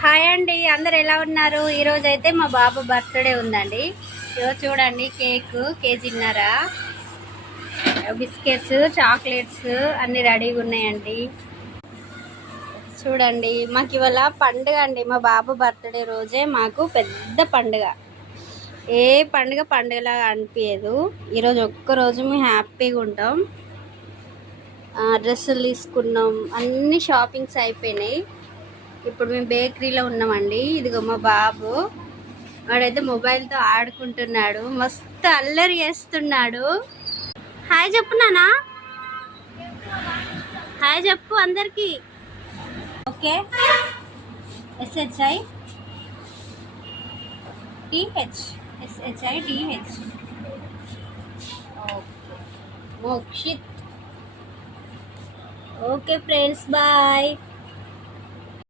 Hi అండి, అందరు ఎలా ఉన్నారు? ఈరోజు అయితే మా బాబు బర్త్డే ఉందండి. ఈరోజు చూడండి, కేజీన్నర బిస్కెట్స్, చాక్లెట్స్ అన్నీ రెడీగా ఉన్నాయండి. చూడండి, మాకు ఇవాళ పండుగ అండి. మా బాబు బర్త్డే రోజే మాకు పెద్ద పండుగ. ఏ పండుగలాగా అనిపించదు. ఈరోజు ఒక్కరోజు మేము హ్యాపీగా ఉంటాం. డ్రెస్సులు తీసుకున్నాం, అన్ని షాపింగ్స్ అయిపోయినాయి. ఇప్పుడు మేము బేకరీలో ఉన్నామండి. ఇదిగో మా బాబు, వాడైతే మొబైల్తో ఆడుకుంటున్నాడు, మస్తు అల్లరి చేస్తున్నాడు. హాయ్ చెప్పు నానా, హాయ్ చెప్పు అందరికి. Okay, SHITH okay Mokshith. Okay friends, bye.